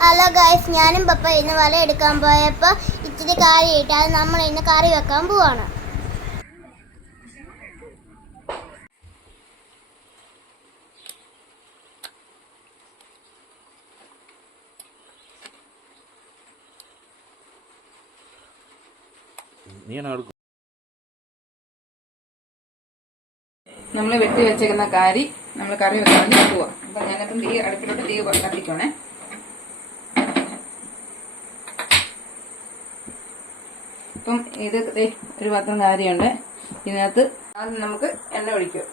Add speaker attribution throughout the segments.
Speaker 1: Hello guys ഞാനും പപ്പ ഇന്ന് വല എടുക്കാൻ പോയപ്പോൾ ഇച്ചിരി കറി ഇട്ട് അത് നമ്മൾ ഇന്ന് കറി വെക്കാൻ പോവാണ്.
Speaker 2: എടുക്കും
Speaker 3: നമ്മൾ വെട്ടി വെച്ചേക്കുന്ന കാരി നമ്മൾ കറി വെക്കാൻ പോവാ. അപ്പൊ ഞാനിപ്പം തീ അടുപ്പിലോട്ട് തീ കത്തിക്കണേ ഇപ്പം ഇത് ഒരു പാത്രം കാരിയുണ്ട് ഇതിനകത്ത് ആദ്യം നമുക്ക് എണ്ണ ഒഴിക്കും.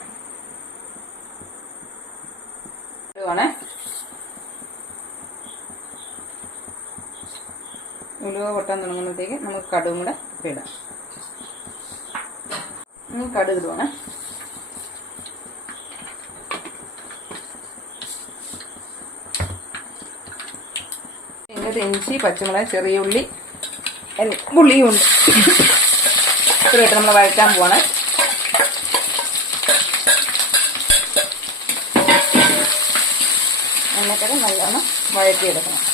Speaker 3: ഉലുവ പൊട്ടാൻ തുടങ്ങുമ്പോഴത്തേക്ക് നമുക്ക് കടുകും കൂടെ ഇടാം. ഇനി കടുക് ഇടുവാണ്. ഇഞ്ചി പച്ചമുളക് ചെറിയ ഉള്ളി ഉള്ളിയും ഉണ്ട്. ഇത്രയായിട്ട് നമ്മൾ വഴറ്റാൻ പോവാണ്. എണ്ണക്കറി നല്ലോണം വഴറ്റിയെടുക്കണം.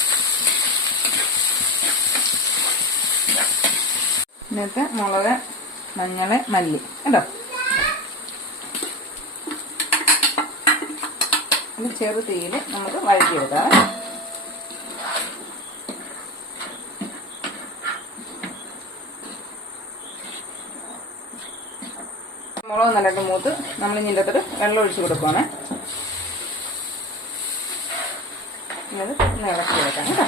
Speaker 3: ഇതിനകത്ത് മുളക് മഞ്ഞൾ മല്ലി. കേട്ടോ ഇത് ചെറു തീയിൽ നമുക്ക് വഴറ്റിയെടുക്കാം. മുളക് നല്ലിട്ട് മൂത്ത് നമ്മൾ ഇതിന്റെ വെള്ളം ഒഴിച്ച് കൊടുക്കുവാണ്. ഇന്നത് ഇളക്കി വെക്കാം കേട്ടോ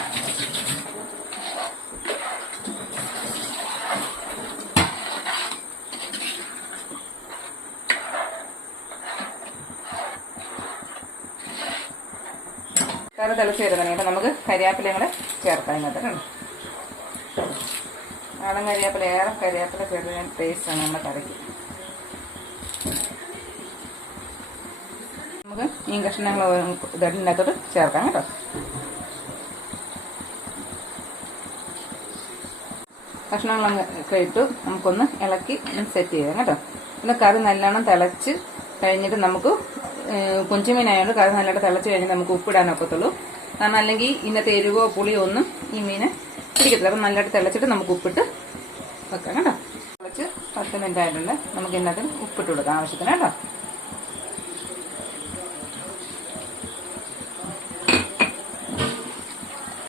Speaker 3: കറി തിളച്ച് വരുന്നത് കേട്ടോ നമുക്ക് കരിയാപ്പിലയും കൂടെ ചേർക്കാം മതി നാടൻ കരിയാപ്പില ഏറെ കരിയാപ്പില ചേർത്ത് ടേസ്റ്റാണ് നമ്മുടെ കറിക്ക്. നമുക്ക് മീൻ കഷ്ണങ്ങൾ ഇതിനകത്തോട്ട് ചേർക്കാം കേട്ടോ. കഷ്ണങ്ങളൊക്കെ ഇട്ടു നമുക്കൊന്ന് ഇളക്കി സെറ്റ് ചെയ്യാം കേട്ടോ. പിന്നെ കറി നല്ലോണം തിളച്ച് കഴിഞ്ഞിട്ട് നമുക്ക് കൊഞ്ചുമീനായതുകൊണ്ട് കറി നല്ലതായിട്ട് തിളച്ച് കഴിഞ്ഞാൽ നമുക്ക് ഉപ്പിടാൻ ഒക്കത്തുള്ളൂ. കാരണം അല്ലെങ്കിൽ ഇന്നത്തെ എരിവോ പുളിയോ ഒന്നും ഈ മീന് പിടിക്കത്തില്ല. അപ്പം നല്ലതായിട്ട് തിളച്ചിട്ട് നമുക്ക് ഉപ്പിട്ട് വെക്കാം കേട്ടോ. തിളച്ച് പത്ത് മിനിറ്റ് ആയിട്ടുണ്ട് നമുക്ക് ഇന്നത്തെ ഉപ്പിട്ട് കൊടുക്കാം ആവശ്യത്തിന് കേട്ടോ.